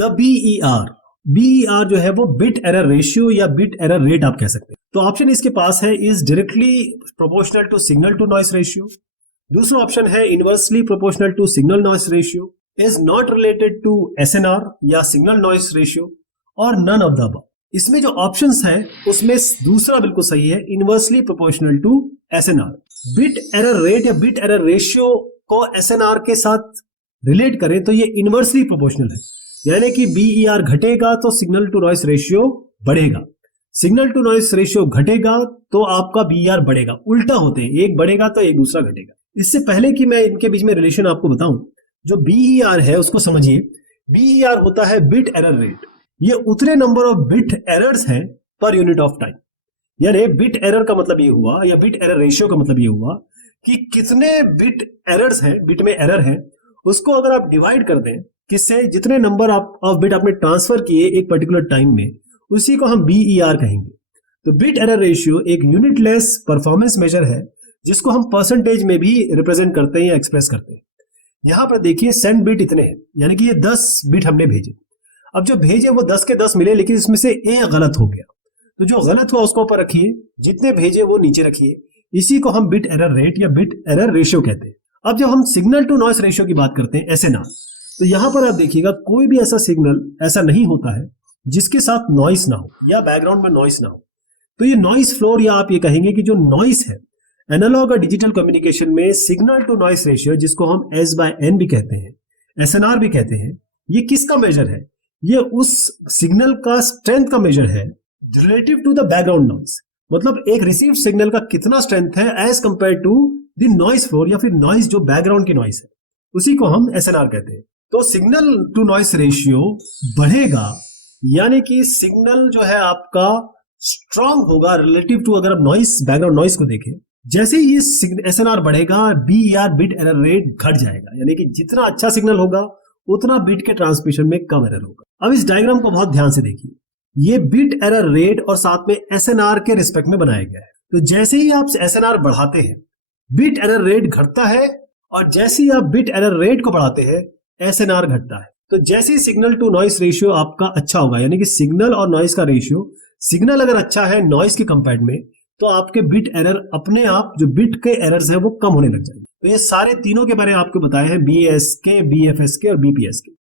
The BER जो है वो बिट एरर रेशियो या बिट एरर रेट आप कह सकते हैं। तो ऑप्शन इसके पास है is directly proportional to signal to noise ratio. दूसरा ऑप्शन है inversely proportional to signal noise ratio, is not related to SNR या सिग्नल नॉइस रेशियो, और नन ऑफ द अबव। इसमें जो ऑप्शंस है उसमें दूसरा बिल्कुल सही है, inversely proportional to SNR। Bit error rate या बिट एरर रेशियो को SNR के साथ रिलेट करें तो ये इनवर्सली प्रोपोर्शनल है, यानी कि BER घटेगा तो सिग्नल टू नॉइस रेशियो बढ़ेगा, सिग्नल टू नॉइस रेशियो घटेगा तो आपका BER बढ़ेगा। उल्टा होते हैं, एक बढ़ेगा तो एक दूसरा घटेगा। इससे पहले कि मैं इनके बीच में रिलेशन आपको बताऊं, जो BER है उसको समझिए। BER होता है बिट एरर रेट, ये उतने नंबर ऑफ बिट एरर्स हैं पर यूनिट ऑफ टाइम। यानी बिट एरर का मतलब ये हुआ, या बिट एरर रेशियो का मतलब ये हुआ कि कितने बिट एरर्स हैं, बिट में एरर है, उसको अगर आप डिवाइड कर दें किससे, जितने नंबर ऑफ बिट आपने ट्रांसफर किए एक पर्टिकुलर टाइम में, उसी को हम BER कहेंगे। तो बिट एरर रेशियो एक यूनिटलेस परफॉर्मेंस मेजर है जिसको हम परसेंटेज में भी रिप्रेजेंट करते हैं या एक्सप्रेस करते हैं। यहां पर देखिए सेंड बिट इतने हैं, यानी कि ये 10 बिट हमने भेजे। अब जो भेजे वो 10 के 10 मिले, लेकिन इसमें से एक गलत हो गया, तो जो गलत हुआ उसको ऊपर रखिए, जितने भेजे वो नीचे रखिए। इसी को हम बिट एरर रेट या बिट एरर रेशियो कहते हैं। अब जब हम सिग्नल टू नॉइस रेशियो की बात करते हैं SNR, तो यहां पर आप देखिएगा कोई भी ऐसा सिग्नल ऐसा नहीं होता है जिसके साथ नॉइस ना हो या बैकग्राउंड में नॉइस ना हो। तो ये नॉइस फ्लोर, या आप ये कहेंगे कि जो नॉइस है एनालॉग और डिजिटल कम्युनिकेशन में सिग्नल टू नॉइस रेशियो, जिसको हम S/N भी कहते हैं, SNR भी कहते हैं, ये किसका मेजर है? ये उस सिग्नल का स्ट्रेंथ का मेजर है relative to the background noise. मतलब एक रिसीव्ड सिग्नल का कितना स्ट्रेंथ है as compare to the noise floor, या फिर नॉइस जो बैकग्राउंड की नॉइस है, उसी को हम SNR कहते हैं। तो सिग्नल टू नॉइस रेशियो बढ़ेगा, यानी कि सिग्नल जो है आपका स्ट्रांग होगा रिलेटिव टू, अगर आप नॉइस बैकग्राउंड नॉइस को देखें, जैसे ही ये SNR बढ़ेगा BER बिट एरर रेट घट जाएगा, यानी कि जितना अच्छा सिग्नल होगा उतना बिट के ट्रांसमिशन में कम एरर होगा। अब इस डायग्राम को बहुत ध्यान से देखिए, ये बिट एरर रेट और साथ में SNR के रिस्पेक्ट में बनाया गया है। तो जैसे ही आप SNR बढ़ाते हैं बिट एरर रेट घटता है, और जैसे ही आप बिट एरर रेट को बढ़ाते हैं SNR घटता है। तो जैसे ही सिग्नल टू नॉइस रेशियो आपका अच्छा होगा, यानी कि सिग्नल और नॉइस का रेशियो, सिग्नल अगर अच्छा है नॉइस के कंपेयर में, तो आपके बिट एरर अपने आप, जो बिट के एरर्स है वो कम होने लग जाएंगे। तो ये सारे तीनों के बारे में आपको बताए हैं, BASK, BFSK और BPSK।